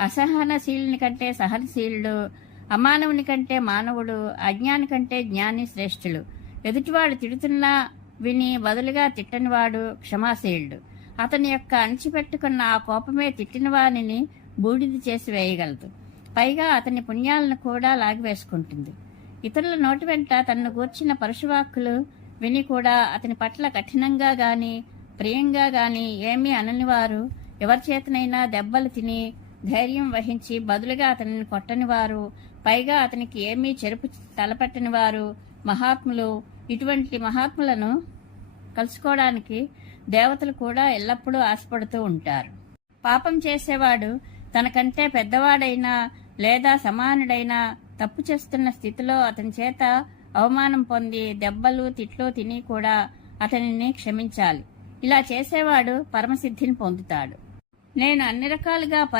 అసహనశీలుని కంటే సహనశీలుడు, అమానవుని కంటే మానవుడు, అజ్ఞాని కంటే జ్ఞాని శ్రేష్ఠులు. ఎదుటివాడు తిడుతున్నా విని బదులుగా తిట్టనివాడు క్షమాశీలుడు. అతని యొక్క అణిచిపెట్టుకున్న ఆ కోపమే తిట్టిన వానిని బూడిద చేసి వేయగలదు. పైగా అతని పుణ్యాలను కూడా లాగివేసుకుంటుంది. ఇతరుల నోటి వెంట తనను గూర్చిన పరుషవాక్కులు విని కూడా అతని పట్ల కఠినంగా గాని ప్రియంగా గాని ఏమీ అననివారు, ఎవరి చేతనైనా దెబ్బలు తిని ధైర్యం వహించి బదులుగా అతనిని కొట్టనివారు, పైగా అతనికి ఏమీ చెరుపు తలపెట్టనివారు మహాత్ములు. ఇటువంటి మహాత్ములను కలుసుకోవడానికి దేవతలు కూడా ఎల్లప్పుడూ ఆశపడుతూ ఉంటారు. పాపం చేసేవాడు తనకంటే పెద్దవాడైనా లేదా సమానుడైనా తప్పు చేస్తున్న స్థితిలో అతని చేత అవమానం పొంది దెబ్బలు తిట్లు తిని కూడా అతనిని క్షమించాలి. ఇలా చేసేవాడు పరమసిద్ధిని పొందుతాడు. నేను అన్ని రకాలుగా